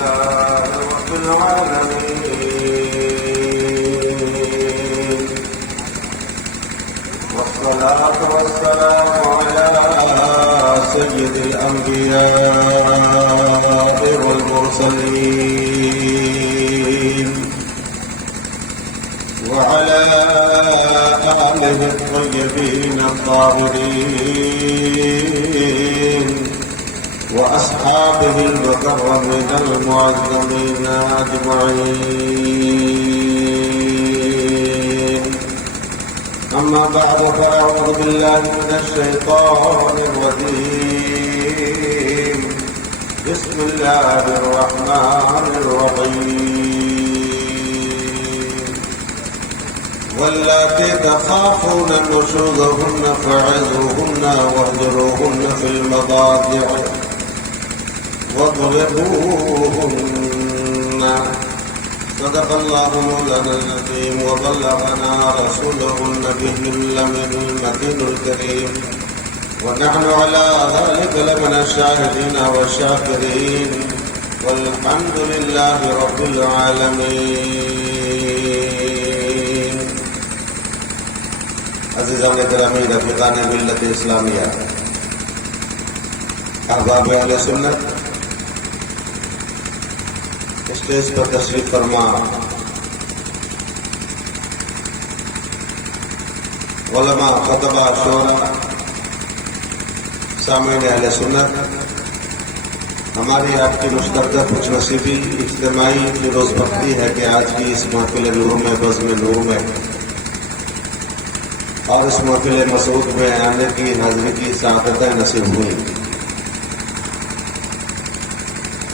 لله رب العالمين، والصلاة والسلام على سيد الأنبياء والمرسلين وعلى آله الطيبين الطاهرين وأصحابه المكرمين المعظمين أجمعين. أما بعد، فأعوذ بالله من الشيطان الرجيم. بسم الله الرحمن الرحيم. واللاتي تخافون نشوزهن فعظوهن واهجروهن في المضاجع واضربوهن. صدق الله مولانا العظيم وبلغنا رسوله النبي الأمين المتين الكريم، ونحن على ذلك لمن الشاهدين والشاكرين، والحمد لله رب العالمين. عزیزان گرامی، رفیقان ملت اسلامیہ، احباب اہل سنت، اسٹیج پر تشریف فرما علماء، خطبہ، شعراء، سامعین اہل سنت، ہماری آپ کی مشترکہ خوش نصیبی اجتماعی فیروز بختی ہے کہ آج کی اس محفل نور میں، بزم نور میں اور اس محفل مسعود میں آنے کی حاضری کی سعادتیں نصیب ہوئی.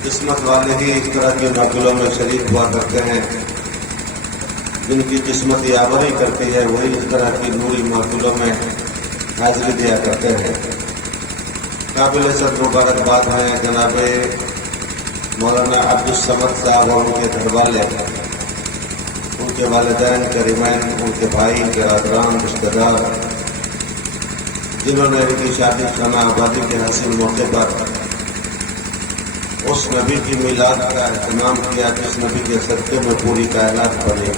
قسمت والے ہی اس طرح کی محفلوں میں شریک ہوا کرتے ہیں. جن کی قسمت یاوری کرتی ہے وہی اس طرح کی نوری محفلوں میں حاضری دیا کرتے ہیں. قابل صد مبارکباد ہیں جناب مولانا عبدالصمد صاحب اور ان کے گھر والے، ان کے والدین کریمین، ان کے بھائی، برادران، رشتہ دار، جنہوں نے ان کی شادی خانہ آبادی کے حاصل موقع پر اس نبی کی میلاد کا اہتمام کیا جس نبی کے صدقے میں پوری کائنات بنی.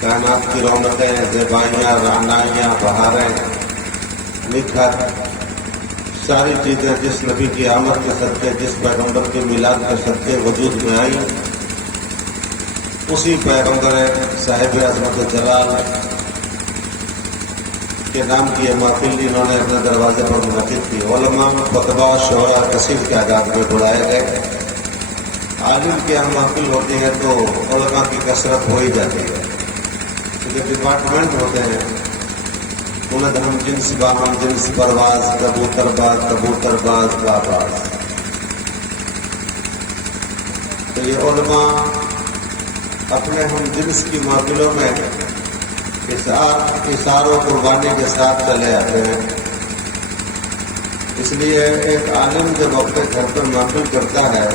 کائنات کی رونقیں، زیبائیاں، رعنائیاں، بہاریں، نکھر، ساری چیزیں جس نبی کی آمد کے صدقے، جس پیغمبر کی میلاد کے صدقے وجود میں آئی، اسی پیغمبر صاحب عظمت جلال کے نام کی یہ محفل انہوں نے اپنے دروازے پر منعقد کی. علماء، خطبہ، شعراء کثیر تعداد میں بلائے گئے. عالم کی ہم محفل ہوتی ہے تو علماء کی کثرت ہو ہی جاتی ہے، کیونکہ ڈپارٹمنٹ ہوتے ہیں. انہیں ہم جنس باہم جنس پرواز، کبوتر باز، کبوتر باز، باز. تو یہ علماء اپنے ہم جنس کی محفلوں میں اثار و قربانی کے ساتھ چلے آتے ہیں. اس لیے ایک عالم جب اپنے گھر پر محفل کرتا ہے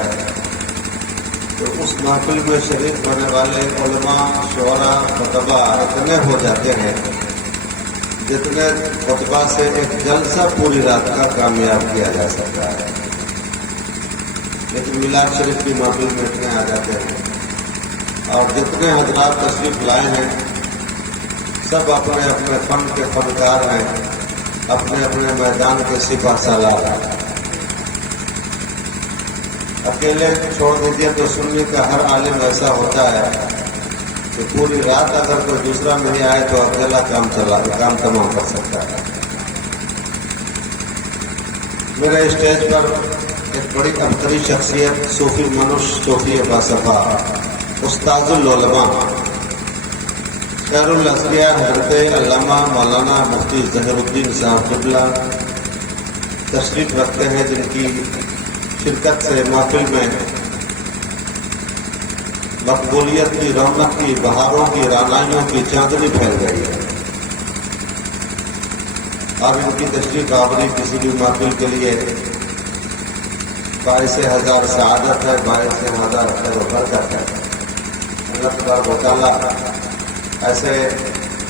تو اس محفل میں شریک ہونے والے علماء، شعراء، خطبہ اتنے ہو جاتے ہیں جتنے خطبہ سے ایک جلسہ پوری رات کا کامیاب کیا جا سکتا ہے. لیکن میلاد شریف کی محفل میں اتنے آ جاتے ہیں، اور جتنے حضرات تشریف لائے ہیں سب اپنے اپنے فن کے فنکار ہیں، اپنے اپنے میدان کے سپہ سالار ہیں. اکیلے چھوڑ دیجیے تو سننے کا ہر عالم ایسا ہوتا ہے کہ پوری رات اگر کوئی دوسرا نہیں آئے تو اکیلا کام تمام کر سکتا ہے. میرے اسٹیج پر ایک بڑی ابتری شخصیت، صوفی منش، صوفی باصفا، استاذ العلماء، خیر الاسقیاء حضرت علامہ مولانا مفتی ظہیر الدین صاحب قبلہ تشریف رکھتے ہیں، جن کی شرکت سے محفل میں مقبولیت کی، رونق کی، بہاروں کی، رعنائیوں کی چاندنی پھیل گئی ہے. اور ان کی تشریف آوری کسی بھی محفل کے لیے باعث ہزار سعادت ہے، باعث ہزار خیر و برکت ہے. اللہ تبارک و تعالیٰ ایسے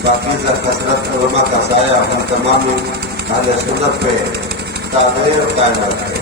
پاکیزہ کثرت علماء کا سایہ ہم تمام اہل سنت پہ تعبیر قائم رکھے.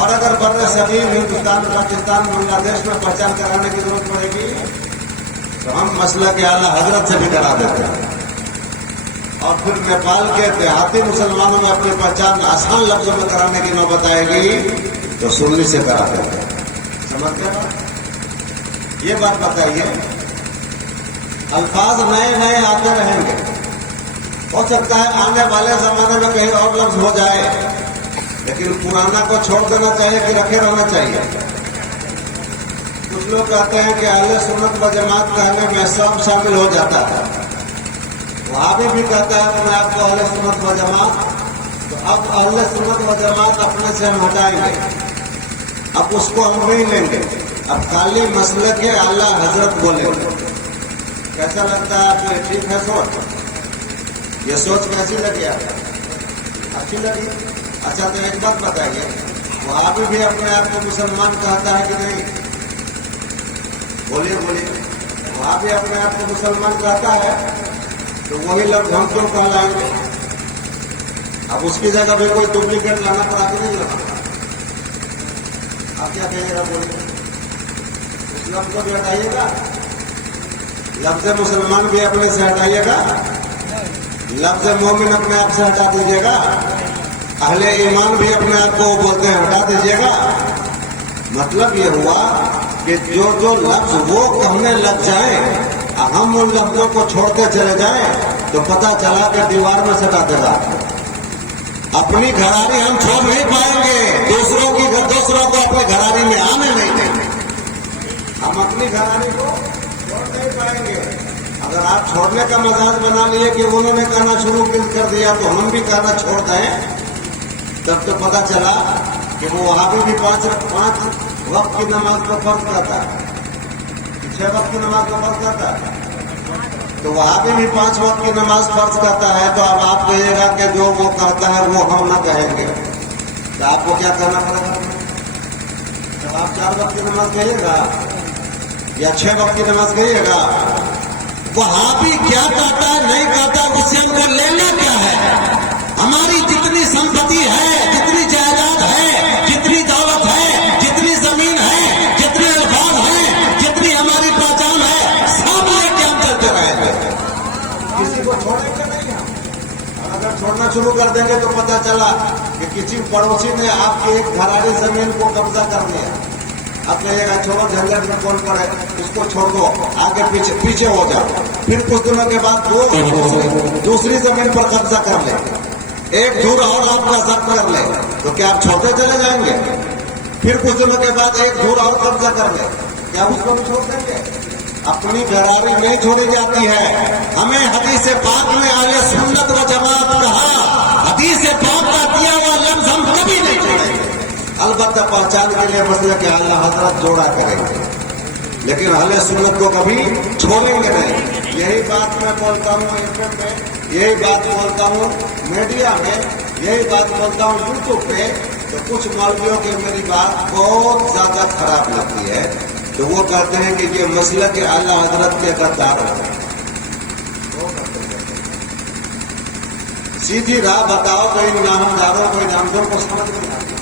اور اگر بر صغیر ہندوستان پاکستان بنگلہ دیش میں پہچان کرانے کی ضرورت پڑے گی تو ہم مسلک اعلیٰ حضرت سے بھی کرا دیتے ہیں. اور پھر نیپال کے دیہاتی مسلمانوں میں اپنی پہچان آسان لفظوں میں کرانے کی نوبت آئے گی تو سنی سے کرا دیتے ہیں. سمجھتے ہیں؟ یہ بات بتائیے. الفاظ نئے نئے آتے رہیں گے. ہو سکتا ہے آنے والے زمانے میں کہیں اور لفظ ہو جائے, لیکن پرانا کو چھوڑ دینا چاہیے کہ رکھے رہنا چاہیے. کچھ لوگ کہتے ہیں کہ اہل سنت و جماعت کہنے میں سب شامل ہو جاتا ہے. وہابی بھی کہتا ہے اپنے آپ کو اہل سنت و جماعت. تو اب اہل سنت و جماعت اپنے سے ہم ہٹائیں گے, اب اس کو ہم نہیں لیں گے, اب خالی مسلک اعلیٰ حضرت بولیں گے. کیسا لگتا ہے آپ کو؟ ٹھیک ہے سوچ؟ یہ سوچ کیسی لگی آپ کو؟ اچھی لگی؟ اچھا تو ایک بات بتائیے, وہابی بھی اپنے آپ کو مسلمان کہتا ہے کہ نہیں؟ بولیے بولیے. وہابی اپنے آپ کو مسلمان کہتا ہے تو وہی لفظ ہم کیوں کہلائیں گے؟ اب اس کی جگہ بھی کوئی ڈپلیکیٹ لانا پڑا کہ نہیں لانا پڑا؟ آپ کیا کہیے گا؟ بولیے. اس لفظ کو بھی ہٹائیے گا, لفظ مسلمان بھی اپنے سے ہٹائیے گا, لفظ مومن اپنے آپ سے ہٹا دیجیے گا, اہل ایمان بھی اپنے آپ کو بولتے ہیں ہٹا دیجیے گا. مطلب یہ ہوا کہ جو لفظ وہ کہنے لگ جائیں, ہم ان لفظوں کو چھوڑتے چلے جائیں تو پتہ چلا کہ دیوار میں سٹا دے گا. اپنی گھراری ہم چھوڑ نہیں پائیں گے, دوسروں کو اپنی گھراری میں آنے نہیں دیں گے. ہم اپنی گھراری کو چھوڑ نہیں پائیں گے. اگر آپ چھوڑنے کا مزاج بنا لیے کہ انہوں نے کہنا شروع کر دیا تو ہم بھی کہنا چھوڑ دیں, تب تو پتہ چلا کہ وہ وہاں بھی 5 وقت کی نماز کو فرض کرتا ہے, 6 وقت کی نماز کو فرض کرتا ہے. تو وہاں بھی 5 وقت کی نماز فرض کرتا ہے. تو اب آپ کہیے گا کہ جو وہ کہتا ہے وہ ہم نہ کہیں گے, تو آپ کو کیا کرنا پڑے گا؟ جب آپ 4 وقت کی نماز کہیے گا یا 6 وقت کی نماز کہیے گا, وہاں بھی کیا کہتا ہے نہیں کہتا اس سے ہم کو لینا کیا ہے؟ ہماری جتنی سمپتی ہے, جتنی جائیداد ہے, جتنی دولت ہے, جتنی زمین ہے, جتنے الفاظ ہیں, جتنی ہماری پہچان ہے, سب لے کے ہم چلتے رہیں گے. کسی کو چھوڑیں گے نہیں ہم. اگر چھوڑنا شروع کر دیں گے تو پتہ چلا کہ کسی پڑوسی نے آپ کی ایک گھراری زمین کو قبضہ کر لیا. اب کہیے گا چھوڑو جھنجٹ میں کون پڑے, اس کو چھوڑ دو, آگے پیچھے ہو جاؤ. پھر کچھ دنوں کے بعد وہ دوسری زمین پر قبضہ کر لے, ایک دھور اور آپ کا ضبط کر لے, تو کیا آپ چھوڑتے چلے جائیں گے؟ پھر کچھ دنوں کے بعد ایک دھور اور قبضہ کر لے, کیا اس کو بھی چھوڑ دیں گے؟ اپنی گھراری نہیں چھوڑی جاتی ہے. ہمیں حدیث پاک میں اہل سنت و جماعت کہا, حدیث پاک کا دیا ہوا لفظ ہم کبھی نہیں چھوڑیں گے. البتہ پہچان کے لیے مسئلہ کہ اعلیٰ حضرت جوڑا کریں گے, لیکن اہل سنت کو کبھی چھوڑیں گے نہیں. یہی بات میں بولتا ہوں FM میں, یہی بات بولتا ہوں میڈیا میں, یہی بات بولتا ہوں YouTube پہ. تو کچھ مولویوں کی میری بات بہت زیادہ خراب لگتی ہے, تو وہ کہتے ہیں کہ یہ مسلک اعلیٰ حضرت کے غدار ہے. سیدھی راہ بتاؤ, کوئی نامداروں کوئی نامداروں کو سمجھ نہیں آتی.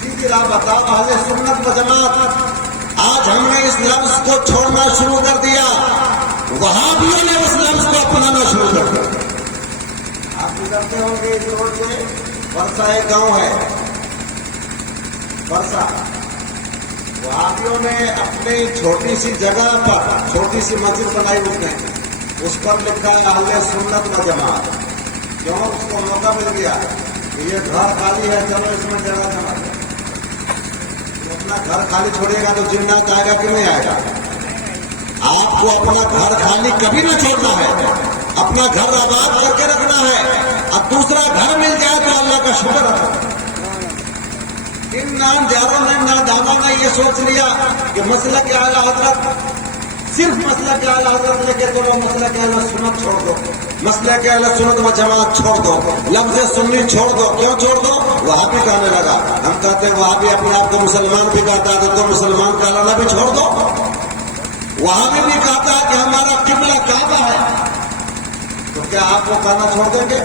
سیدھی راہ بتاؤ اہل سنت و جماعت. آج ہم نے اس لفظ کو چھوڑنا شروع کر دیا, وہابیوں نے اس لفظ کو اپنانا شروع کر دیا. آپ گزرتے ہوں گے اس روڈ سے, برسا ایک گاؤں ہے, برسا. وہابیوں نے اپنی چھوٹی سی جگہ پر چھوٹی سی مسجد بنائی, اس پر لکھا ہے اہل سنت و جماعت. کیوں؟ اس کو موقع مل گیا کہ یہ گھر خالی ہے, چلو اس میں جگہ بنا دیں. اپنا گھر خالی چھوڑیے گا تو جنات آئے گا کہ نہیں آئے گا؟ آپ کو اپنا گھر خالی کبھی نہ چھوڑنا ہے, اپنا گھر آباد کر کے رکھنا ہے. اب دوسرا گھر مل جائے تو اللہ کا شکر ہے. ان نامداروں نے, نادانوں نے یہ سوچ لیا کہ مسلک اعلیٰ حضرت, صرف مسلک اعلیٰ حضرت لے کے چلو, مسلک اہل سنت چھوڑ دو, مسلک اہل سنت و جماعت چھوڑ دو, لفظ سنی چھوڑ دو. کیوں چھوڑ دو؟ وہاں بھی کہنے لگا. ہم کہتے ہیں وہاں بھی اپنے آپ کو مسلمان بھی کہتا ہے, تو مسلمان کہلانا بھی چھوڑ دو. وہاں بھی کہتا ہے کہ ہمارا قبلہ کعبہ ہے, تو کیا آپ کو کہنا چھوڑ دیں گے؟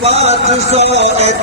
501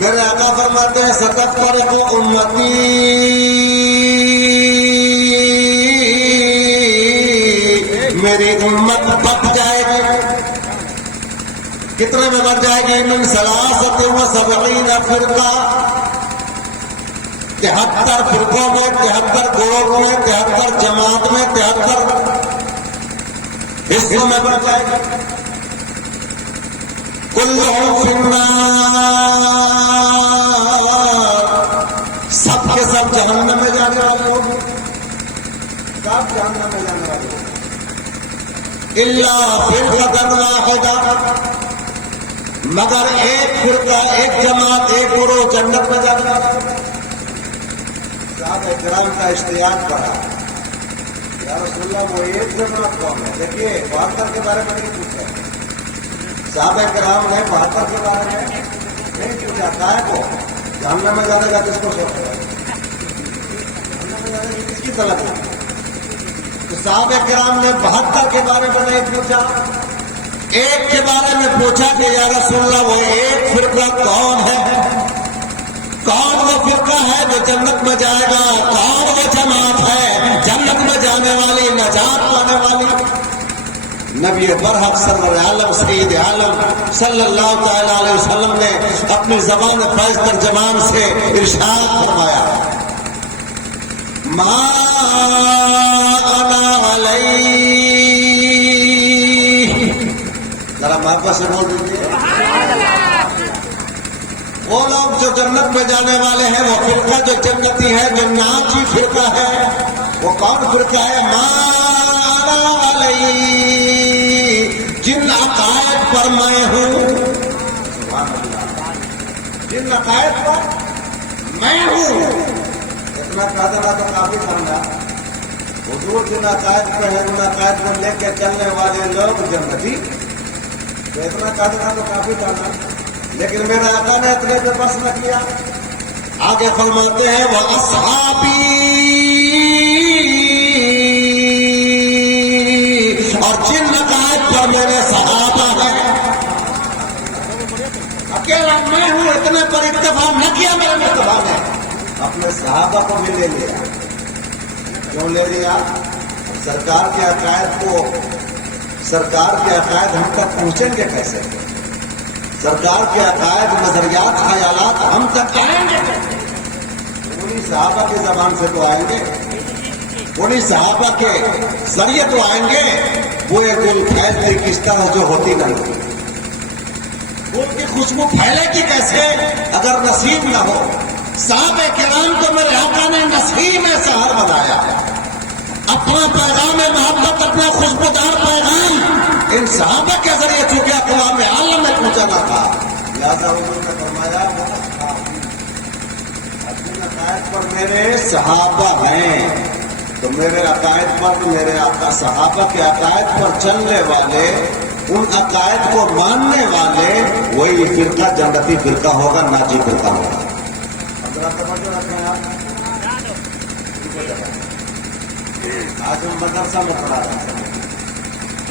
میرے آقا فرماتے ہیں ستفترق امتی میری امت بٹ جائے گی. کتنے میں بٹ جائے گی؟ من 73 فرقہ، 73 فرقوں میں، 73 گروہ میں، 73 جماعت میں، 73 حصوں میں بٹ جائے گی. کلہم فی النار، سب کے سب جہنم میں جانے والے ہوں گے. سب جہنم میں جانے والے ہوں گے. الا فرقۃ واحدہ، مگر ایک فرقہ، ایک جماعت، ایک گروہ جنت میں جانے والا. صحابہ کرام کا اشتیاق پڑا، یا رسول اللہ وہ ایک جماعت کون ہے؟ دیکھیے 72 کے بارے میں نہیں پوچھا. صحابہ کرام نے 72 کے بارے میں نہیں پوچھا. کائے کو جہنم میں جانے کا کس کو شوق ہے؟ جہنم میں جانے کی کس کی طلب ہے؟ تو صحابہ کرام نے 72 کے بارے میں نہیں پوچھا، ایک کے بارے میں پوچھا کہ یا رسول اللہ وہ ایک فرقہ کون ہے؟ کون وہ فرقہ ہے جو جنت میں جائے گا؟ کون وہ جماعت ہے جنت میں جانے والی، نجات پانے والی؟ نبی برحق سرور عالم سید عالم صلی اللہ تعالی علیہ وسلم نے اپنی زبان فیض ترجمان سے ارشاد فرمایا، ما انا علیہ. ذرا محبت سے بول دیجیے. وہ لوگ جو جنت میں جانے والے ہیں، وہ فرقہ جو جنتی ہے، جو ناجی فرقہ ہے، وہ کون فرقہ ہے؟ ما انا علیہ، جن عقائد پر میں ہوں. سبحان اللہ، جن عقائد پر میں ہوں. اتنا کہہ دینا تو کافی ٹھنڈا. حضور جن عقائد پہ ہے، ان عقائد کو لے کے چلنے والے لوگ جنتی، تو اتنا کہہ دینا تو کافی ٹھنڈا. لیکن میرا آقا نے اتنے پہ بس نہ کیا. آگے فرماتے ہیں وہ اصحابی، اور جن عقائد پر میرے صحابہ ہیں. اکیلا میں ہوں اتنے پر اکتفا نہ کیا میرے مصطفیٰ نے، اپنے صحابہ کو بھی لے لیا. کیوں لے لیا؟ سرکار کے عقائد کو، سرکار کے عقائد ہم تک پہنچیں گے کیسے؟ سرکار کے عقائد، نظریات، خیالات ہم تک آئیں گے؟ انہیں صحابہ کی زبان سے تو آئیں گے، انہیں صحابہ کے ذریعے تو آئیں گے. وہ گل پھیلتی کس طرح جو ہوتی نہ ہوتی. ان کی خوشبو پھیلے گی کیسے اگر نسیم نہ ہو؟ صحابہ کرام کو میرے آقا نے نسیم سحر بنایا. اپنا پیغام محبت، اپنا خوشبودار پیغام ان صحابہ کے ذریعے چونکہ اقوام عالم میں پہنچانا تھا، لہٰذا حضور نے فرمایا جن عقائد پر میرے صحابہ ہیں، تو میرے عقائد پر، میرے آقا صحابہ کے عقائد پر چلنے والے، ان عقائد کو ماننے والے، وہی فرقہ جنتی فرقہ ہوگا، ناجی فرقہ ہوگا. آج ہم مدرسہ میں پڑھا رہے ہیں،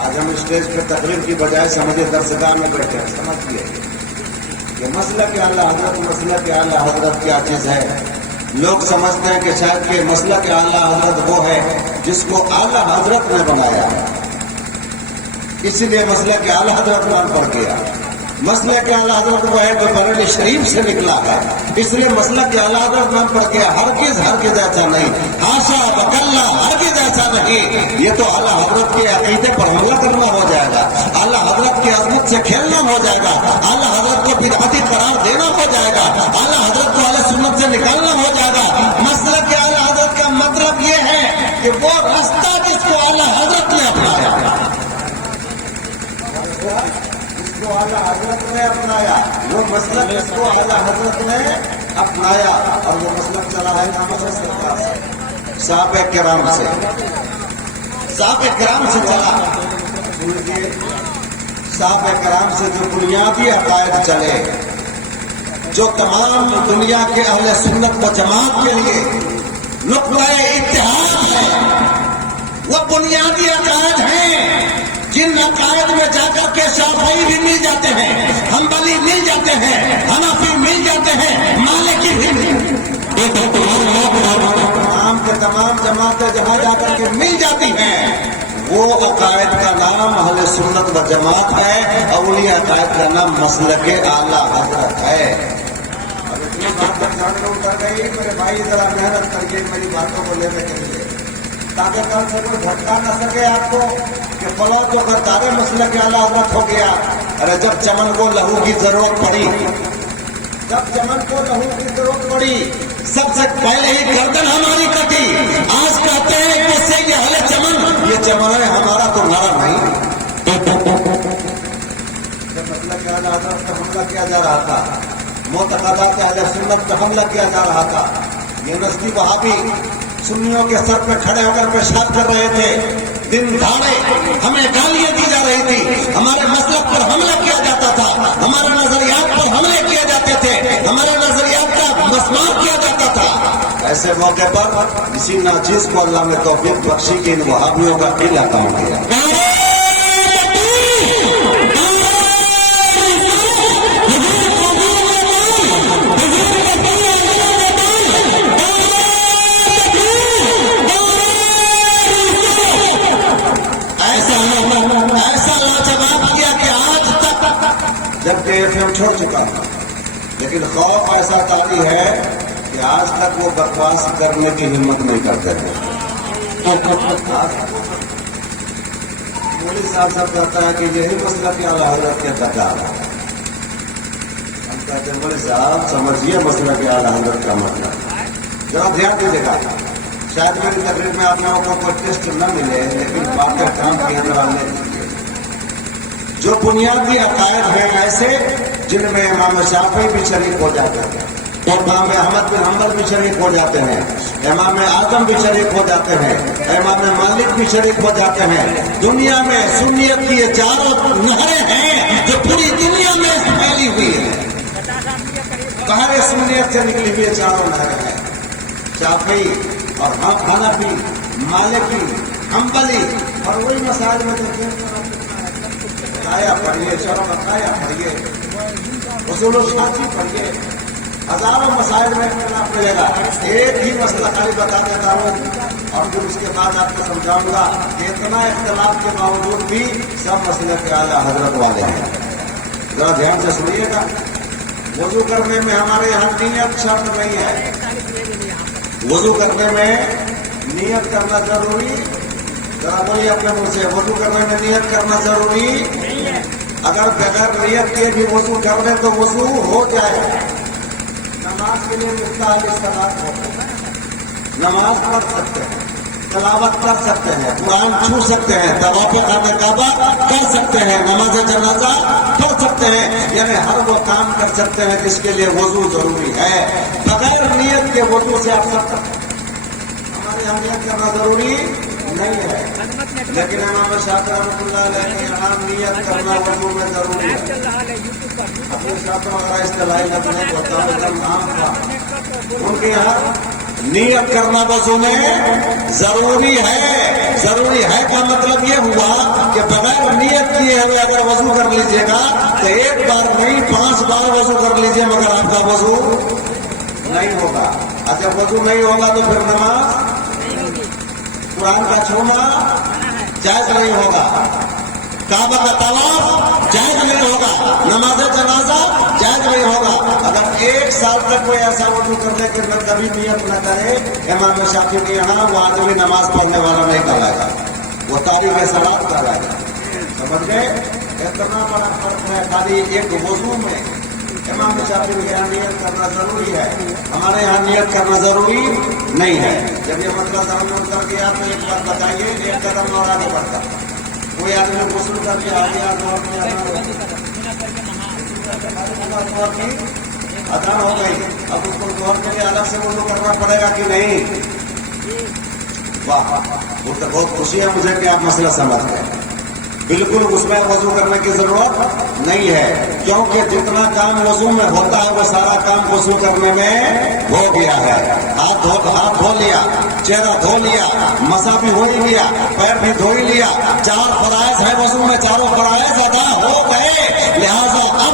آج ہم اسٹیج پہ تقریر کی بجائے سمجھے درسگاہ میں بیٹھے ہیں. سمجھیے کہ مسئلہ کے اعلیٰ حضرت، مسئلہ کے اعلیٰ حضرت کیا چیز ہے؟ لوگ سمجھتے ہیں کہ شاید کہ مسئلہ کے اعلیٰ حضرت وہ ہے جس کو اعلیٰ حضرت نے بنایا، اسی لیے مسئلہ کے اعلیٰ حضرت نام پڑ گیا. مسئلہ کے اعلیٰ حضرت وہ ہے جو بریلی شریف سے نکلا ہے، اس لیے مسئلہ کے اعلیٰ حضرت نام پڑ گیا. ہرگز ہرگز ایسا نہیں، حاشا وکلا، ہرگز ایسا نہیں. یہ تو اعلیٰ حضرت کے عقیدے پر حملہ کرنا ہو جائے گا، اعلیٰ حضرت کی عظمت سے کھیلنا ہو جائے گا، اعلیٰ حضرت کو بدعتی قرار دینا ہو جائے گا، اعلیٰ حضرت کو اہل سنت سے نکالنا ہو جائے گا. مسئلہ کے اعلیٰ حضرت کا مطلب یہ ہے کہ وہ راستہ جس کو اعلیٰ حضرت نے اپنایا، جس کو اعلیٰ حضرت نے اپنایا، وہ مسلک جس کو اعلیٰ حضرت نے اپنایا، اور وہ مسلک چلا ہے سرکار سے، صحابہ کرام سے، صحابہ کرام سے چلا. صحابہ کرام سے جو بنیادی عقائد چلے، جو تمام دنیا کے اہل سنت و جماعت کے لیے نقطۂ اتحاد ہے، وہ بنیادی عقائد ہیں جن عقائد میں جا کر کے شافعی بھی مل جاتے ہیں، حنبلی مل جاتے ہیں، حنفی مل جاتے کرتے ہیں مالک تمام کے تمام جماعتیں جہاں جا کر کے مل جاتی ہیں وہ عقائد کا نام اہل سنت و جماعت ہے، اور انہیں عقائد کا نام مسلک اعلیٰ حضرت ہے۔ اب اتنی بات جب جان میں اتر گئی میرے بھائی ذرا محنت کریے میری باتوں کو لینے کے لیے، تاکہ کل سے کوئی بھٹکا نہ سکے آپ کو کہ فلاں تو غدارِ مسلک اعلیٰ حضرت ہو گیا۔ ارے جب چمن کو لہو کی ضرورت پڑی، جب چمن کو لہو کی ضرورت پڑی سب سے پہلے ہی گردن ہماری کٹی، آج کہتے ہیں اس سے یہ اہل چمن، یہ چمن ہے ہمارا تو نرم نہیں۔ جب مسلک اعلیٰ حضرت پر حملہ کیا جا رہا تھا، معتقدات اہل سنت پر حملہ کیا جا رہا تھا، یونیورسٹی وہابی سنیوں کے سر پہ کھڑے ہو کر پیشاب کر رہے تھے، دن دھاڑے ہمیں گالیاں دی جا رہی تھی، ہمارے مسلک پر حملہ کیا جاتا تھا، ہمارے نظریات پر حملے کیے جاتے تھے، ہمارے نظریات کا مسمار کیا جاتا تھا۔ ایسے موقع پر اسی ناچیز کو اللہ نے توفیق بخشی کہ ان وہابیوں کا قلعہ کام کیا۔ جبکہ FM چھوڑ چکا تھا، لیکن خوف ایسا طاری ہے کہ آج تک وہ بکواس کرنے کی ہمت نہیں کرتے ہیں۔ مولوی صاحب سب کہتا ہے کہ یہی مسئلہ کہ اعلیٰ حضرت کے بچا رہا ہے۔ ہم کہتے ہیں مولوی صاحب سمجھیے مسئلہ کہ اعلیٰ حضرت کا مطلب، ذرا دھیان دیجیے گا، شاید میری تقریر میں آپ لوگوں کو کوئی ٹیسٹ نہ ملے، لیکن باتیں کام کی ذرا لے لیجیے۔ جو بنیادی عقائد ہیں ایسے جن میں امام شافعی بھی شریک ہو جاتے ہیں، امام احمد بن حنبل بھی شریک ہو جاتے ہیں، امام اعظم بھی شریک ہو جاتے ہیں، امام مالک بھی شریک ہو جاتے ہیں۔ دنیا میں سنیت کی یہ چاروں نہریں ہیں جو پوری دنیا میں پھیلی ہوئی ہے، بحر سنیت سے نکلی ہوئی چاروں نہریں ہیں، شافعی اور حنفی، مالکی، حنبلی، اور وہی مسائل میں آیا پڑھیے، شرم عقایا پڑھیے، اصول الشافعی پڑھیے، ہزاروں مسائل میں اختلاف ملے گا۔ ایک ہی مسئلہ خالی بتا دیتا ہوں اور پھر اس کے بعد آپ کو سمجھاؤں گا کہ اتنا اختلاف کے باوجود بھی سب مسئلے کے اعلیٰ حضرت والے ہیں۔ ذرا دھیان سے سنیے گا، وضو کرنے میں ہمارے یہاں نیت شرط نہیں ہے، وضو کرنے میں نیت کرنا ضروری، ذرا بولیے اپنے منہ سے، وضو کرنے میں نیت کرنا ضروری، اگر بغیر نیت کے بھی وضو کر لیں تو وضو ہو جائے۔ نماز کے لیے مستحب استعمال ہوتا ہے، نماز پڑھ سکتے ہیں، تلاوت کر سکتے ہیں، قرآن چھو سکتے ہیں، طواف خانہ کعبہ کر سکتے ہیں، نماز جنازہ پڑھ سکتے ہیں، یعنی ہر وہ کام کر سکتے ہیں جس کے لیے وضو ضروری ہے۔ بغیر نیت کے وضو سے آپ سب ہمارے یہاں نیت کرنا ضروری نہیں ہے، لیکن امام شافعی رحمۃ اللہ علیہ کے یہاں نیت کرنا وضو میں ضروری ہے۔ اپنے شافعی وغیرہ اصطلاحی لفظ نہیں ہوتا ہے، نام تھا ان کے یہاں نیت کرنا وضو میں ضروری ہے۔ ضروری ہے کا مطلب یہ ہوا کہ بغیر نیت کیے ہوئے اگر وضو کر لیجیے گا تو ایک بار نہیں 5 بار وضو کر لیجیے مگر آپ کا وضو نہیں ہوگا، اور جب وضو نہیں ہوگا تو پھر نماز، قرآن کا چھونا جائز نہیں ہوگا، کعبہ کا طواف جائز نہیں ہوگا، نماز جنازہ جائز نہیں ہوگا۔ اگر 1 سال تک کوئی ایسا وضو کرنے کے بعد کبھی نیت نہ کرے، امام شافعی کے یہاں وہ آدمی نماز پڑھنے والا نہیں کہلائے گا، وہ تاریخ صلاۃ کہلائے گا۔ سمجھ گئے؟ اتنا بڑا فرق ہے خالی ایک وضو میں۔ امام شافعی کے یہاں نیت کرنا ضروری ہے، ہمارے یہاں نیت کرنا ضروری نہیں ہے۔ جب یہ مسئلہ ذہن میں اتر گیا تو ایک بات بتائیے، ایک قدم اور آگے بڑھتا، کوئی آدمی غسل کر کے آگے اذان ہو گئی، اب اس کو دور کے لیے الگ سے وضو کرنا پڑے گا کہ نہیں؟ واہ، وہ تو بہت خوشی ہے مجھے کہ آپ مسئلہ سمجھ گئے۔ بالکل اس میں وضو کرنے کی ضرورت نہیں ہے، کیونکہ جتنا کام وضو میں ہوتا ہے وہ سارا کام وضو کرنے میں ہو گیا ہے۔ ہاتھ دھو لیا، چہرہ دھو لیا، مسا بھی ہو ہی لیا، پیر بھی دھو ہی لیا، 4 فرائض ہے وضو میں، چاروں فرائض ادا ہو گئے، لہذا اب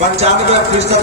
95%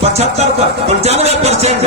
95%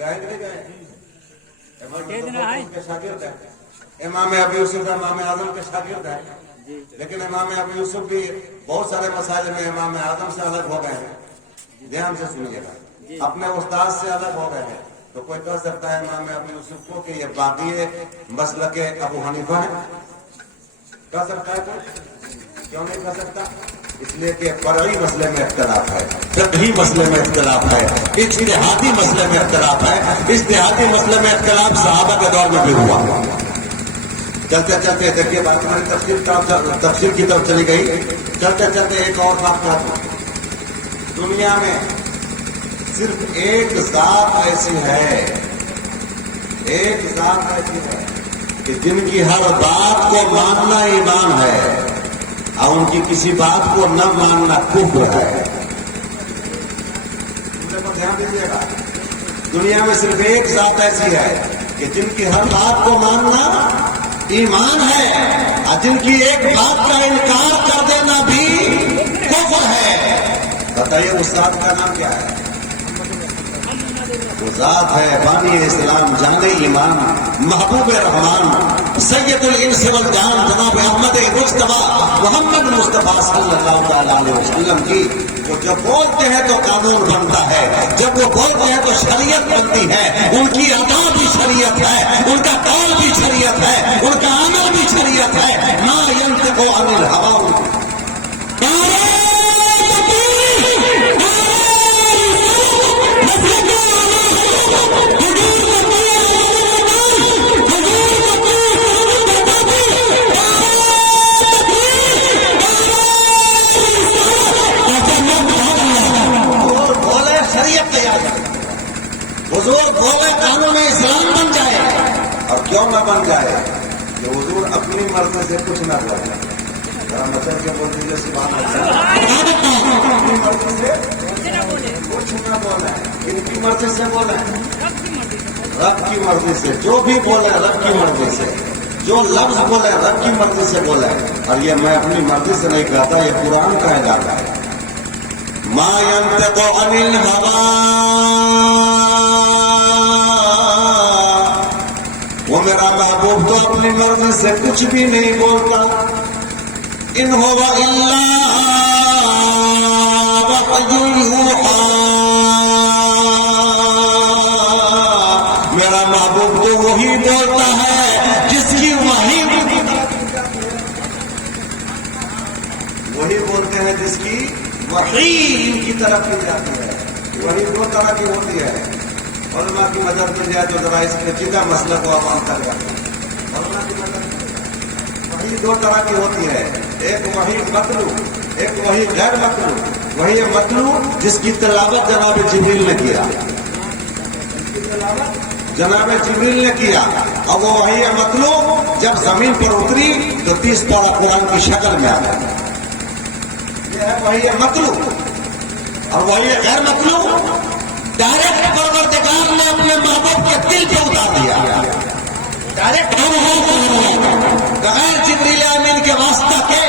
گئے نہیں گئے؟ کے شاگرد ہے، امام ابو یوسف امام اعظم کے شاگرد ہے، لیکن امام ابو یوسف بھی بہت سارے مسائل میں امام اعظم سے الگ ہو گئے ہیں. دھیان سے سنیے گا، اپنے استاد سے الگ ہو گئے ہیں. تو کوئی کہہ سکتا ہے امام ابو یوسف کو کہ یہ باقی مسلک ابو حنیفہ ہے؟ کہہ سکتا ہے کوئی؟ کیوں نہیں کہہ سکتا؟ اس لیے کہ فرعی مسئلے میں اختلاف ہے، فقہی مسئلے میں اختلاف ہے، اجتہادی مسئلے میں اختلاف ہے. اجتہادی مسئلے میں اختلاف صحابہ کے دور میں بھی ہوا. چلتے چلتے دیکھیے بات ہماری تفسیر کی طرف چلی گئی. چلتے چلتے ایک اور بات کہتا ہوں، دنیا میں صرف ایک ذات ایسی ہے کہ جن کی ہر بات کو ماننا ایمان ہے اور ان کی کسی بات کو نہ ماننا کفر ہے. دھیان دیجیے گا، دنیا میں صرف ایک ذات ایسی ہے کہ جن کی ہر بات کو ماننا ایمان ہے اور جن کی ایک بات کا انکار کر دینا بھی کفر ہے. بتائیے اس ذات کا نام کیا ہے؟ وہ ذات ہے بانی اسلام جان ایمان محبوب رحمان سید الانس والجان جناب احمد مجتبیٰ محمد مصطفیٰ صلی اللہ تعالی علیہ وسلم کی. وہ جب بولتے ہیں تو قانون بنتا ہے، جب وہ بولتے ہیں تو شریعت بنتی ہے. ان کی ادا بھی شریعت ہے، ان کا قول بھی شریعت ہے، ان کا عمل بھی شریعت ہے. ما ينطق عن الهوى. حضور بولے قانون اسلام بن جائے. اور کیوں نہ بن جائے کہ حضور اپنی مرضی سے کچھ نہ بولے. ذرا مچل کے بول دیجیے سبحان اللہ. اپنی مرضی سے کچھ نہ بولے. کن کی مرضی سے بولے؟ رب کی مرضی سے. جو بھی بولے رب کی مرضی سے، جو لفظ بولے رب کی مرضی سے بولے. اور یہ میں اپنی مرضی سے نہیں کہتا، یہ قرآن کا علاقہ ہے. ما ينطق عن الهوى، وہ میرا محبوب تو اپنی مرضی سے کچھ بھی نہیں بولتا. ان هو الا وحی یوحی، میرا محبوب تو وہی بولتا ہے جس کی وہی بولتے ہیں جس کی وحی ان کی طرف کی جاتی ہے. وہی دو طرح کی ہوتی ہے. علماء کی مدد مل جائے تو ذرا اس پیچیدہ مسئلہ کو عوام کر جاتے ہیں. علماء کی مدد وہی دو طرح کی ہوتی ہے، ایک وہی مطلوب، ایک وہی غیر مطلوب. وہی مطلوب جس کی تلاوت جناب جبریل نے کیا، جناب جبریل نے کیا. اور وہ وہی مطلوب جب زمین پر اتری تو 30 پارہ قرآن کی شکل میں آ گیا. وہی مطلوب. اور وہی غیر مطلوب ڈائریکٹ پروردگار نے اپنے محبوب کے دل پہ اتار دیا. ڈائریکٹ بغیر جبریل امین کے واسطہ کے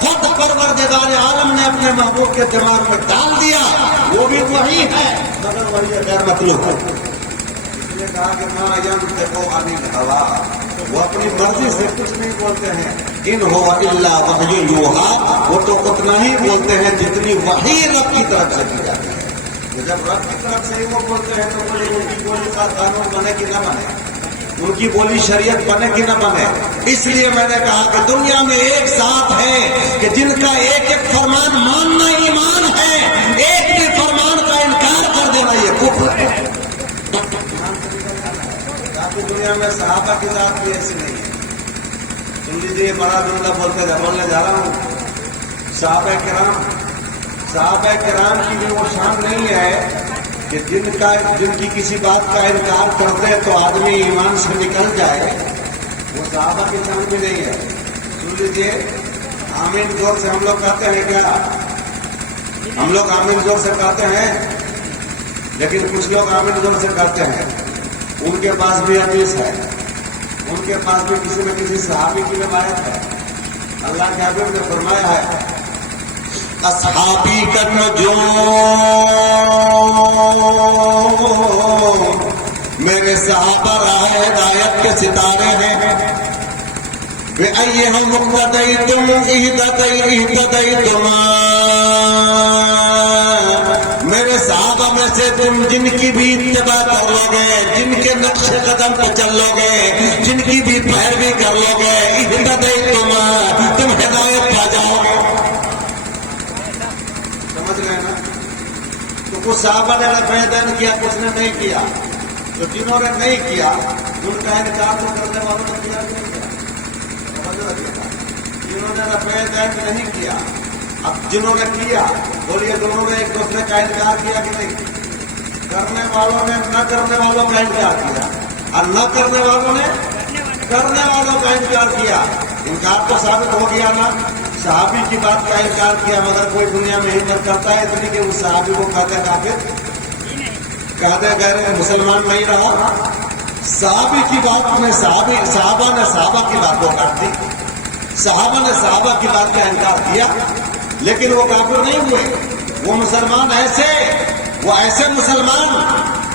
خود پروردگار عالم نے اپنے محبوب کے دماغ میں ڈال دیا. وہ بھی وہی ہے مگر وہی غیر مطلوب ہے. اس لیے کہا کہ ما ينطق عن الهوى، وہ اپنی مرضی سے کچھ نہیں بولتے ہیں. ان هو الا وحی یوحی، وہ تو اتنا ہی بولتے ہیں جتنی وحی رب کی طرف سے کی جاتی ہے. جب رب کی طرف سے ہی وہ بولتے ہیں تو ان کی بولی کا قانون بنے کہ نہ بنے، ان کی بولی شریعت بنے کہ نہ بنے. اس لیے میں نے کہا کہ دنیا میں ایک ذات ہے کہ جن کا ایک ایک فرمان ماننا ایمان ہے، ایک بھی فرمان کا انکار کر دینا یہ کفر ہے. دنیا میں صحابہ کی ذات بھی ایسی نہیں ہے. سن لیجیے بڑا جملہ بولنے جا رہا ہوں. صحابہ کرام کی بھی وہ شان نہیں ہے کہ جن کی کسی بات کا انکار کرتے تو آدمی ایمان سے نکل جائے. وہ صحابہ کی شان بھی نہیں ہے. سن لیجیے، آمین زور سے ہم لوگ کہتے ہیں کیا؟ ہم لوگ آمین زور سے کہتے ہیں، لیکن کچھ لوگ آمین زور سے کہتے ہیں. ان کے پاس بھی حدیث ہے، ان کے پاس بھی کسی نہ کسی صحابی کی روایت ہے. اللہ کے حبیب نے فرمایا ہے اصحابی کا نجوم میرے صحابہ راہ ہدایت کے ستارے ہیں. بِأَيِّهِمْ اقْتَدَيْتُمْ اهْتَدَيْتُمْ. میرے صحابہ میں سے تم جن کی بھی اتباع کر لو گے، جن کے نقش قدم پہ چل لو گے، جن کی بھی پیروی کر لو گے، اهْتَدَيْتُمْ، تم ہدایت پا جاؤ گے. سمجھ گئے نا؟ تو کچھ صحابہ نے بیان کیا، کچھ نے نہیں کیا. تو جنہوں نے نہیں کیا ان کا انکار تو کرنے والوں نے کیا نہیں کیا. جنہوں نے رفع دین نہیں کیا، اب جنہوں نے کیا بولیے دونوں نے ایک دوسرے کا انکار کیا کہ نہیں؟ کرنے والوں نے نہ کرنے والوں کا انکار کیا اور نہ کرنے والوں نے کرنے والوں کا انکار کیا. انکار تو ثابت ہو گیا نا. صحابی کی بات کا انکار کیا، مگر کوئی دنیا میں ہمت کرتا ہے اتنی کہ اس صحابی کو کہتے کافر، کہتے غیر مسلمان نہیں رہا. صحابی کی بات میں صحابہ نے صحابہ کی بات کو کاٹ دی، صحابہ نے صحابہ کی بات کا انکار کیا، لیکن وہ کافر نہیں ہوئے. وہ مسلمان وہ ایسے مسلمان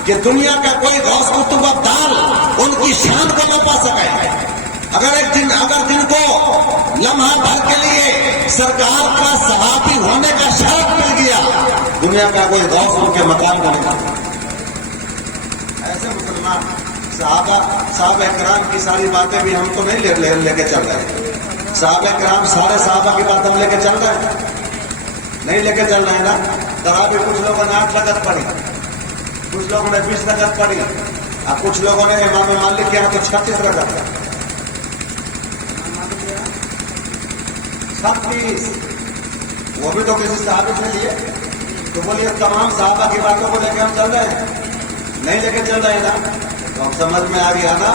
کہ دنیا کا کوئی غوث قطب ابدال ان کی شان کو نہ پا سکے. اگر جن کو لمحہ بھر کے لیے سرکار کا صحابی ہونے کا شرف مل گیا، دنیا کا کوئی غوث ان کے مقام کو نہیں. ایسے مسلمان صحابہ کرام کی ساری باتیں بھی ہم تو نہیں لے کے چل رہے. صحابہ کرام سارے صحابہ کی بات ہم لے کے چل رہے ہیں؟ نہیں لے کے چل رہے ہیں نا. تراویح کچھ لوگوں نے 8 رکعت پڑھی، کچھ لوگوں نے 20 رکعت پڑھی، اور کچھ لوگوں نے امام مالک کے یہاں تو 36 رکعت 36. وہ بھی تو کسی صحابی سے لیے. تو بولیے تمام صحابہ کی باتوں کو لے کے ہم چل رہے ہیں؟ نہیں لے کے چل رہے ہیں نا. تو ہم سمجھ میں آ گیا نا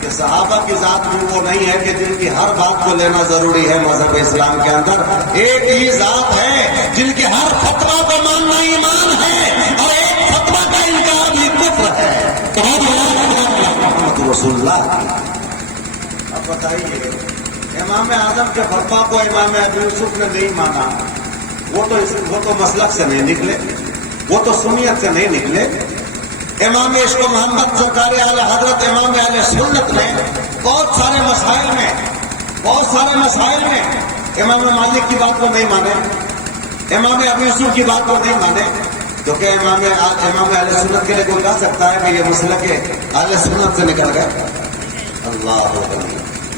کہ صحابہ کی ذات میں وہ نہیں ہے کہ جن کی ہر بات کو لینا ضروری ہے. مذہب اسلام کے اندر ایک ہی ذات ہے جن کے ہر فتویٰ کو ماننا ایمان ہے، اور ایک فتویٰ کا انکار بھی کفر ہے. محمد رسول اللہ. اب بتائیے، امام اعظم کے فتویٰ کو امام ابو یوسف نے نہیں مانا. وہ تو مسلک سے نہیں نکلے، وہ تو سنیت سے نہیں نکلے. امام عشق محمد سرکار اعلی حضرت امام اہل سنت نے بہت سارے مسائل میں امام مالک کی بات کو نہیں مانے، امام ابو یوسف کی بات کو نہیں مانے. تو کہ امام اہل سنت کے لیے کوئی کہہ سکتا ہے کہ یہ مسلک اہل سنت سے نکل گئے؟ اللہ اکبر.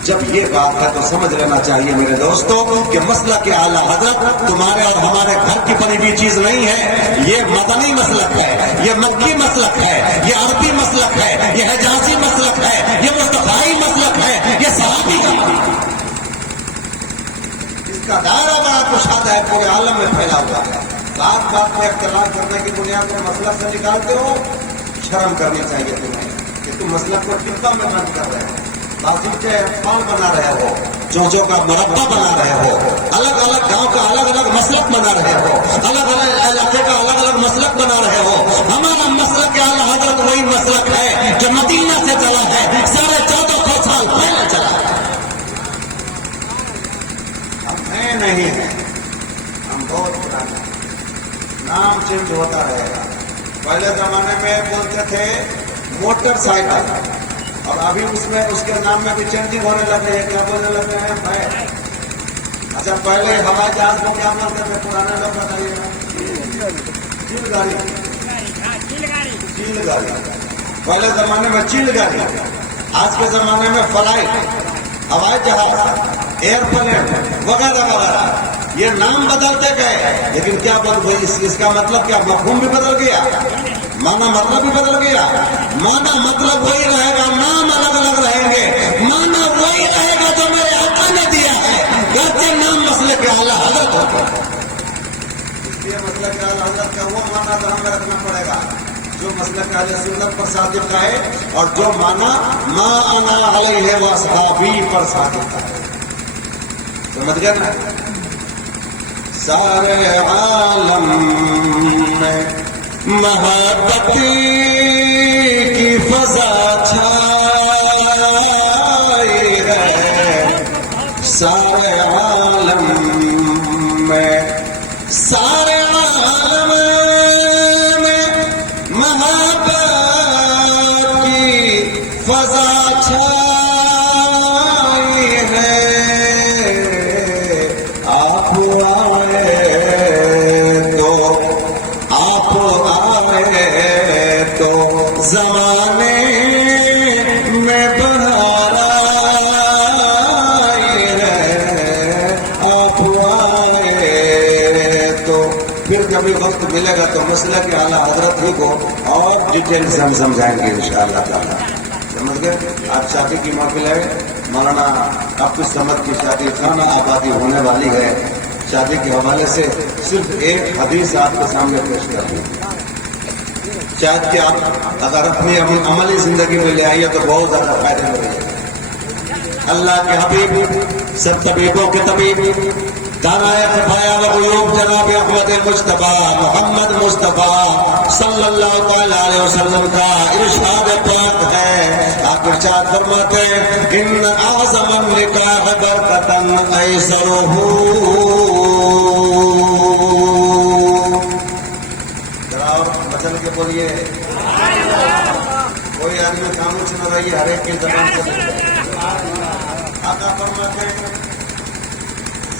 جب یہ بات ہے تو سمجھ لینا چاہیے میرے دوستوں کہ مسلک اعلی حضرت تمہارے اور ہمارے گھر کی بنی ہوئی چیز نہیں ہے. یہ مدنی مسلک ہے، یہ مکی مسلک ہے، یہ عربی مسلک ہے، یہ حجازی مسلک ہے، یہ مصطفائی مسلک ہے، یہ صحابی کا. اس کا دائرہ بڑا کشادہ ہے، پورے عالم میں پھیلا ہوا ہے. بات میں اختلاف کرنے کی بنیاد پر مسلک سے نکالتے ہو. شرم کرنی چاہیے تمہیں کہ تم مسلک کو ٹکا میں بند کر رہے ہو، بازوچے پھل بنا رہے ہو، چونچوں کا مربع بنا رہے ہو، الگ الگ گاؤں کا الگ الگ مسلک بنا رہے ہو، الگ الگ علاقے کا الگ الگ مسلک بنا رہے ہو. ہمارا مسلک اعلی حضرت وہی مسلک ہے جو مدینہ سے چلا ہے، 1450 سال پہلے چلا ہے. ہم نئے نہیں ہیں، ہم بہت پرانے. نام چینج ہوتا رہے گا. پہلے زمانے میں بولتے تھے موٹر سائیکل، اور ابھی اس کے نام میں بھی چینجنگ ہونے لگے ہیں. کیا بولنے لگے ہیں؟ اچھا، پہلے ہوائی جہاز کو کیا بولتے تھے پرانے لوگ؟ بتائیے. چیل گاڑی. پہلے زمانے میں چیل گاڑی، آج کے زمانے میں فلائٹ، ہوائی جہاز، ایئرپلین وغیرہ وغیرہ. یہ نام بدلتے گئے، لیکن کیا اس کا مطلب کیا؟ مفہوم بھی بدل گیا، مانا مطلب بھی بدل گیا. مانا مطلب وہی رہے گا، نام الگ الگ رہیں گے. مانا وہی رہے گا جو میرے آقا نے دیا ہے، گرچہ نام مسلک اعلی حضرت ہوتا ہے. اس لیے مسلک اعلی حضرت کا وہ مانا ذہن میں رکھنا پڑے گا جو مسلک اہل سنت پر صادق ہے، اور جو مانا ما انا علیہ واصحابی پر صادق ہے. سمجھ گئے نا؟ سارے عالم میں محبت کی فضا چھائی ہے. سارے عالم میں محبت کی آئے تو زمانے میں بہار آئی ہے، آپ آئے تو پھر کبھی وقت ملے گا تو مسئلہ کے اعلیٰ حضرت ہی کو اور ڈیٹیل سے ہم سمجھائیں گے انشاءاللہ تعالیٰ. سمجھ گئے؟ آج شادی کی محفل ہے، مولانا عبدالصمد سمد کی شادی خانہ آبادی ہونے والی ہے. شادی کے حوالے سے صرف ایک حدیث آپ کے سامنے پیش کر دوں، شاید کہ آپ اگر اپنی عملی زندگی میں لے آئیے تو بہت زیادہ فائدے میں رہے. اللہ کے حبیب، سب طبیبوں کے طبیب، دانائے خفایا و غیوب جناب احمد مصطفیٰ محمد مصطفیٰ صلی اللہ تعالیٰ علیہ وسلم کا ارشاد پاک ہے. آپ ارشاد فرماتے ہیں ان اعظم النکاح برکتاً ایسرہ. ذرا اور بچل کے بولیے، کوئی آدمی خاموش نہ رہیے، ہر ایک کی زبان سے. آقا فرماتے ہیں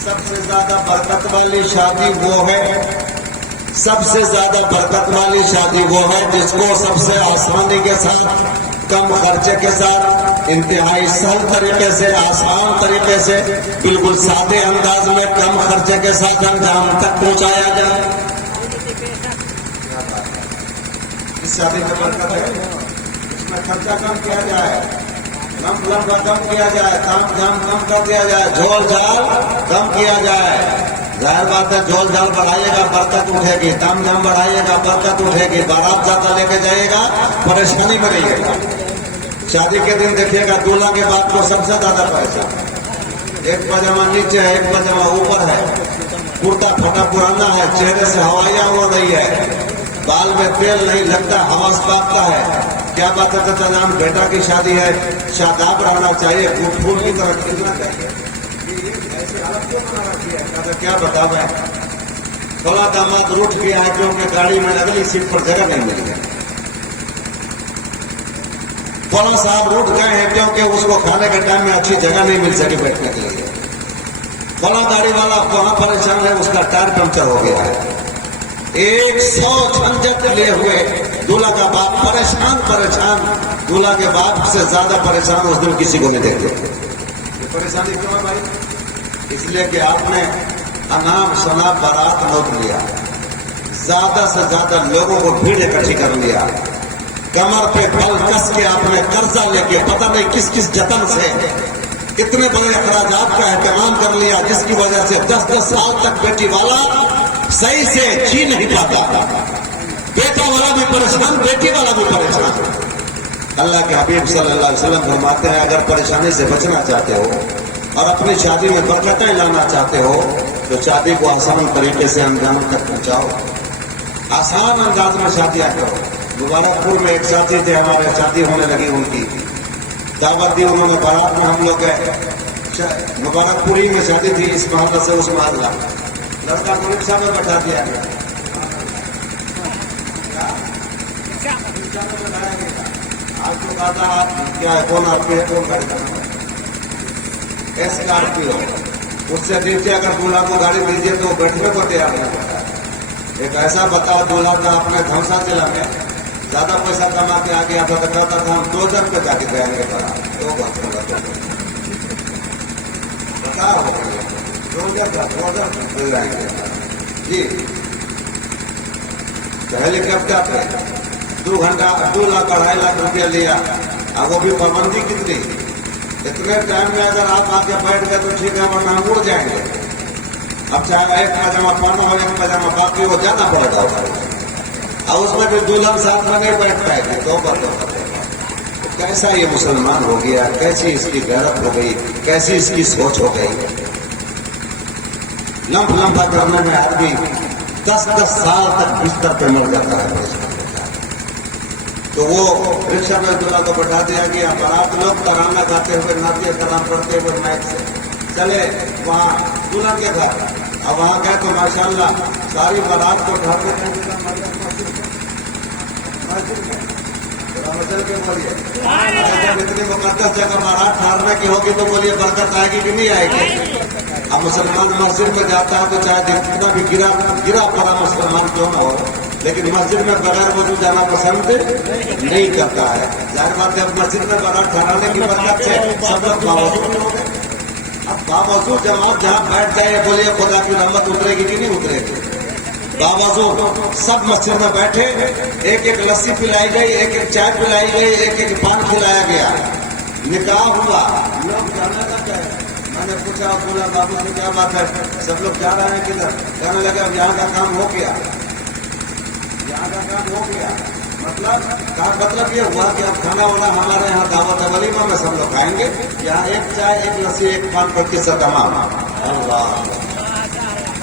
سب سے زیادہ برکت والی شادی وہ ہے، سب سے زیادہ برکت والی شادی وہ ہے جس کو سب سے آسانی کے ساتھ، کم خرچے کے ساتھ، انتہائی سہل طریقے سے، آسان طریقے سے، بالکل سادے انداز میں کم خرچے کے ساتھ انجام تک پہنچایا جائے. اس شادی میں برکت ہے، اس میں خرچہ کم کیا جائے، لمبا کم کیا جائے، تام جام کم کر دیا جائے، جھول جھال کم کیا جائے. ظاہر بات ہے جھول جھال بڑھائیے گا برکت اٹھے گی، تام جام بڑھائیے گا برکت اٹھے گی. بارات زیادہ لے کے جائے گا پریشانی میں رہیے گا. شادی کے دن دیکھیے گا دولہا کے بعد کو سب سے زیادہ پیسہ، ایک پاجامہ نیچے ہے، ایک پاجامہ اوپر ہے، کرتا پھٹا پرانا ہے، چہرے سے ہوائیاں اڑ رہی ہے، بال میں تیل نہیں لگتا، حواس پاکتا ہے. کیا بات ہے چچا جان، بیٹا کی شادی ہے، شاداب رہنا چاہیے، پھول کی طرح کھلنا چاہیے. ایسے حالت کیوں بنا رکھی ہے؟ کیا بتا میں، تھوڑا داماد روٹ گیا ہے کیونکہ گاڑی میں اگلی سیٹ پر جگہ نہیں ملی ہے. تھوڑا صاحب روٹ گئے ہیں کیونکہ اس کو کھانے کے ٹائم میں اچھی جگہ نہیں مل سکی بیٹھنے کے لیے. تھوڑا گاڑی والا وہاں پریشان ہے، اس کا ٹائر پنکچر ہو گیا ہے. 100 جھنجٹ لیے ہوئے دولہا کا باپ پریشان. دولہا کے باپ سے زیادہ پریشان اس دن کسی کو نہیں دیکھتے. یہ پریشانی کیوں ہے بھائی؟ اس لیے کہ آپ نے انام شناب بارات لوٹ لیا، زیادہ سے زیادہ لوگوں کو بھیڑ اکٹھی کر لیا، کمر پہ بل کس کے آپ نے قرضہ لے کے پتہ نہیں کس کس جتن سے اتنے بڑے اخراجات کا اہتمام کر لیا جس کی وجہ سے 10 سال تک بیٹی والا صحیح سے جی نہیں پاتا. بیٹا والا بھی پریشان، بیٹی والا بھی پریشان. اللہ کے حبیب صلی اللہ علیہ وسلم فرماتے ہیں اگر پریشانی سے بچنا چاہتے ہو اور اپنی شادی میں برکتیں لانا چاہتے ہو تو شادی کو آسان طریقے سے انجام تک پہنچاؤ، آسان انداز میں شادیاں کرو. مبارک پور میں ایک ساتھی تھے ہمارے، شادی ہونے لگی، ان کی دعوت دی انہوں نے، بارات میں ہم لوگ گئے. مبارک پوری میں شادی تھی، اس محلہ سے اس محلہ. لڑکا کو رکشا میں بٹھا دیا گیا، آپ کو کہا تھا آپ کیا ہے، کون آپ کے ہے، کون گاڑی کا نام ہے، اسکارپیو. اس سے نیچے اگر دولہا کو گاڑی دیجیے تو بیٹھنے کو تیار نہیں ہوتا. ایک ایسا بتاؤ دولہا تھا اپنے دھمسا چلا گیا، زیادہ پیسہ کما کے آ گیا تھا تو کہتا تھا ہم 2 جن پہ جا کے بیان کے کرا 2 بات بتا جی. ہیلی کاپٹر پہ 2 گھنٹہ 2 لاکھ 2.5 لاکھ روپیہ لیا. اب وہ بھی پابندی کتنی، اتنے ٹائم میں اگر آپ آ کے بیٹھ گئے تو ٹھیک ہے ورنہ ہم اڑ جائیں گے. اب چاہے ایک پاجامہ پانا ہو ایک پاجامہ باقی وہ جانا پڑے گا. اور اس میں بھی دلہن ساتھ میں نہیں بیٹھ پائے گی. تو کیسا یہ مسلمان ہو گیا، کیسی اس کی غیرت ہو گئی، کیسی اس کی سوچ ہو گئی. لمبا کرنے میں آدمی 10 سال تک بستر پہ مر جاتا ہے. تو وہ رکشا میں دلہا کو بٹھا دیا گیا، بارات لوگ ترانہ گاتے ہوئے نعتیہ کلام پڑھتے ہوئے مائک سے چلے وہاں دلہا کے گھر. اب وہاں گئے تو ماشاءاللہ ساری بارات کو ڈھانپے چل کے بولیے جب اتنی مقدس جگہ بارات ٹھہرنے کی ہوگی تو بولیے برکت آئے گی کہ نہیں آئے گی. اب مسلمان مسجد میں جاتا ہے تو چاہے کتنا بھی گرا پڑا مسلمان کیوں نہ ہو، لیکن مسجد میں بغیر وضو جانا پسند نہیں کرتا ہے. ظاہر بات ہے اب مسجد میں بغیر ٹھہرانے کی برکت سے سب لوگ باوضو نہیں ہو گئے. اب باوضو جماعت جہاں بیٹھ جائے بولیے خدا کی رحمت اترے گی کہ نہیں اترے گی. باوضو سب مسجد میں بیٹھے, ایک ایک لسی پلائی گئی, ایک ایک چائے پلائی گئی, ایک ایک پان کھلایا گیا, نکاح ہوا. لوگ جانے لگے. میں نے پوچھا بولا بابو جی کیا بات ہے, سب لوگ جا رہے ہیں کدھر؟ کہنے لگے اب یہاں کا کام ہو گیا, یہاں کا کام ہو گیا. مطلب یہ ہوا کہ اب کھانا وانا ہمارے یہاں دعوت ولیمہ میں سب لوگ کھائیں گے, یہاں ایک چائے ایک لسی ایک پان پر قصہ تمام. اللہ.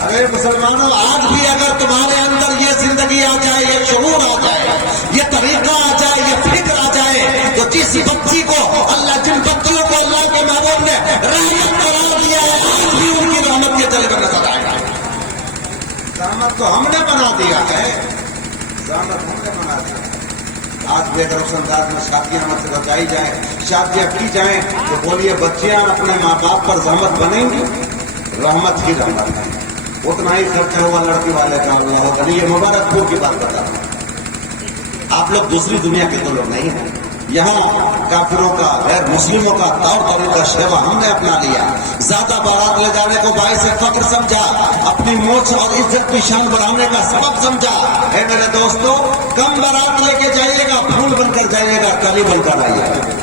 ارے مسلمانوں, آج بھی اگر تمہارے اندر یہ زندگی آ جائے, یہ شعور آ جائے, یہ طریقہ آ جائے, یہ فکر آ جائے, تو جس بچی کو اللہ, جن بچیوں کو اللہ کے محبوب نے رحمت قرار دیا ہے, آج بھی ان کی رحمت کے جلوے نظر آئے گا. رحمت تو ہم نے بنا دیا ہے, رحمت ہم نے بنا دیا. آج بھی اگر اس انداز میں شادیاں مت رچائی جائیں, شادیاں کی جائیں, تو بولیے بچیاں اپنے ماں باپ پر رحمت بنیں گی. رحمت ہی رحمت ہے. اتنا ہی خرچہ ہوا لڑکی والے کا ہوا ہوگا. نہیں, یہ مبارک پور کی بات بتا رہا ہوں. آپ لوگ دوسری دنیا کے تو لوگ نہیں ہیں. یہاں کافروں کا, غیر مسلموں کا طور طریقہ شیوا ہم نے اپنا لیا. زیادہ بارات لے جانے کو باعث فخر سمجھا, اپنی موچ اور عزت کی شان بڑھانے کا سبب سمجھا. اے میرے دوستو, کم بارات لے کے جائیے گا, پھول بن کر جائیے گا, کلی بن کر آئیے گا.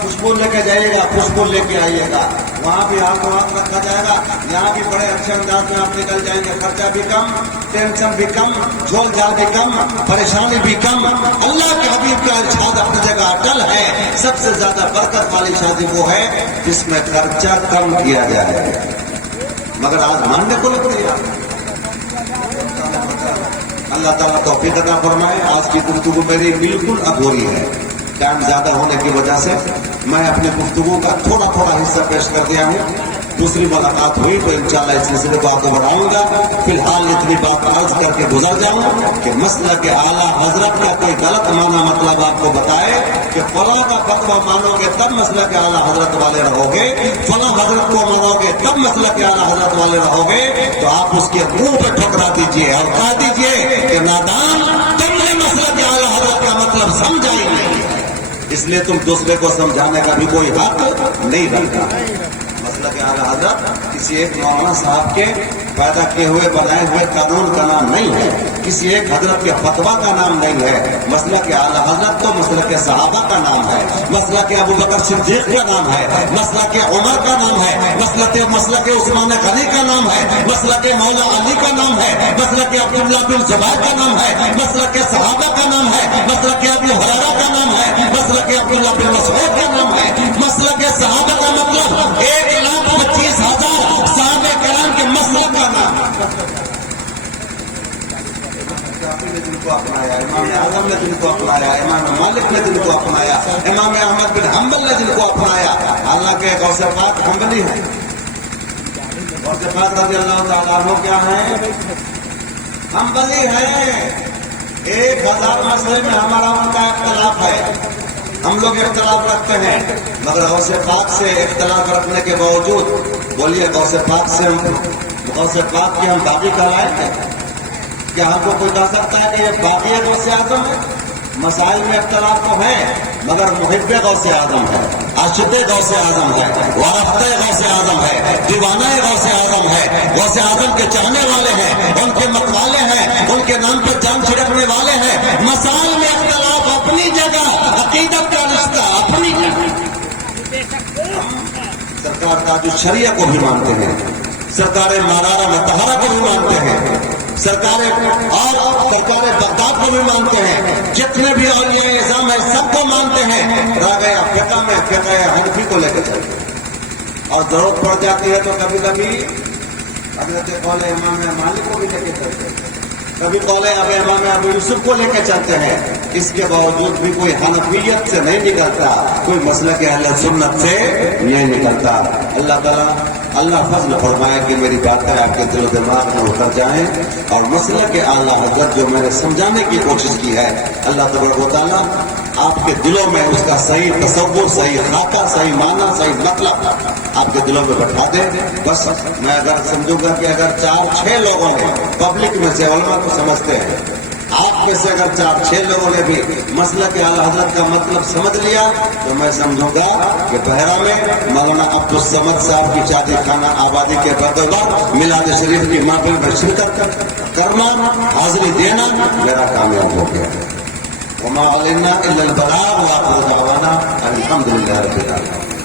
خوشبو لے کے جائیے گا, خوشبو لے کے آئیے گا. وہاں بھی ہاتھ ہاتھ رکھا جائے گا. یہاں بھی بڑے اچھے انداز میں آپ نکل جائیں گے. خرچہ بھی کم, ٹینشن بھی کم, جھول جھال بھی کم, پریشانی بھی کم. اللہ کے حبیب کا ارشاد اپنی جگہ اٹل ہے. سب سے زیادہ برکت والی شادی وہ ہے جس میں خرچہ کم کیا گیا ہے. مگر آج ماننے کو لگ رہی ہے. اللہ تعالیٰ توفیق عطا فرمائے. آج کی گفتگو میری بالکل ابھوری ہے. ٹائم زیادہ ہونے کی وجہ سے میں اپنی گفتگو کا تھوڑا تھوڑا حصہ پیش کر دیا ہوں. دوسری ملاقات ہوئی تو انشاءاللہ اس سلسلے کو آپ کو بڑھاؤں گا. فی الحال اتنی بات عرض کر کے گزر جاؤں کہ مسئلہ کے اعلیٰ حضرت کا کوئی غلط معنی مطلب آپ کو بتائے کہ فلاں کا فتویٰ مانو گے تب مسئلہ کے اعلیٰ حضرت والے رہو گے, فلاں حضرت کو مانو گے تب مسئلہ کے اعلیٰ حضرت والے رہو گے, تو آپ اس کے منہ پہ ٹھکرا دیجیے اور کہہ دیجیے کہ نادان, تم نے مسئلہ کے اعلیٰ حضرت کا مطلب سمجھا ہی نہیں, اس لیے تم دوسرے کو سمجھانے کا بھی کوئی حق نہیں رکھتا. مسئلہ کہ اعلیٰ حضرت کسی ایک مولانا صاحب کے پیدا کیے ہوئے بنائے ہوئے قانون کا نام نہیں ہے, کسی ایک حضرت کے فتویٰ کا نام نہیں ہے. مسئلہ کہ اعلیٰ حضرت تو مسئلہ کے صحابہ کا نام ہے, مسئلہ کہ ابو بکر صدیق کا نام ہے, مسئلہ کے عمر کا نام ہے, مسئلہ کے عثمان غنی کا نام ہے, مسئلہ کے مولا علی کا نام ہے, مسئلہ کے عبداللہ بن زبیر کا نام ہے, مسئلہ کے صحابہ کا نام ہے, مسئلہ کے ابو ہریرہ کا نام ہے, مسئلہ کے عبداللہ بن مسعود کا نام ہے. مسئلہ کے صحابہ کا مطلب 1,25,000 صحابہ کرام کے مسئلہ کا نام. نے جن کو اپنایا, امام اعظم نے جن کو اپنایا, امام مالک نے جن کو اپنایا, امام احمد بن حنبل نے جن کو اپنایا. حالانکہ غوث پاک حنبلی ہیں. غوث پاک رضی اللہ تعالیٰ عنہ کیا ہیں؟ حنبلی ہیں. 1000 مسئلے میں ہمارا ان کا اختلاف ہے, ہم لوگ اختلاف رکھتے ہیں, مگر غوث پاک سے اختلاف رکھنے کے باوجود بولیے غوث پاک کی ہم باقی کہلائیں گے؟ کیا ہم کو کوئی کہہ سکتا ہے کہ یہ باقی غوث اعظم ہے؟ مسائل میں اختلاف تو ہے, مگر محب غوث اعظم ہے, عاشق غوث اعظم ہے, وارفتہ غوث اعظم ہے, دیوانہ غوث اعظم ہے. غوث اعظم کے چاہنے والے ہیں, ان کے متوالے ہیں, ان کے نام پر جان چھڑکنے والے ہیں. مسائل میں اختلاف اپنی جگہ, عقیدت کا رشتہ اپنی جگہ. سرکار تاج الشریعہ کو بھی مانتے ہیں, سرکار مارارہ مطہرہ کو بھی مانتے ہیں, سرکار بغداد کو بھی مانتے ہیں. جتنے بھی اولیاء اعظم ہیں سب کو مانتے ہیں. رہ گیا فقہ میں فقہ حنفی کو لے کے چلتے ہیں, اور ضرورت پڑ جاتی ہے تو کبھی کبھی حضرت قول امام مالک کو بھی لے کے چلتے ہیں, کبھی قول امام ابو یوسف کو لے کے چلتے ہیں. اس کے باوجود بھی کوئی حنفیت سے نہیں نکلتا, کوئی مسلک اہل سنت سے نہیں نکلتا. اللہ تعالیٰ اللہ فضل فرمائے کہ میری باتیں آپ کے دل و دماغ میں اتر جائیں اور مسئلہ کے اعلیٰ حضرت جو میں نے سمجھانے کی کوشش کی ہے اللہ تبارک و تعالیٰ آپ کے دلوں میں اس کا صحیح تصور، صحیح خاکہ، صحیح معنی، صحیح مطلب آپ کے دلوں میں بٹھا دے. بس میں اگر سمجھوں گا کہ اگر 4-6 لوگوں نے پبلک میں سے علماء کو سمجھتے ہیں، آپ میں سے اگر 4-6 لوگوں نے بھی مسئلہ کے اعلیٰ حضرت کا مطلب سمجھ لیا تو میں سمجھوں گا کہ بحرہ میں مولانا عبدالصمد صاحب کی شادی خانہ آبادی کے بدولت میلاد شریف کی محفل میں شرکت کرنا، حاضری دینا میرا کامیاب ہو گیا. وما علینا الا البلاغ وآخر دعوانا الحمدللہ رب العالمین.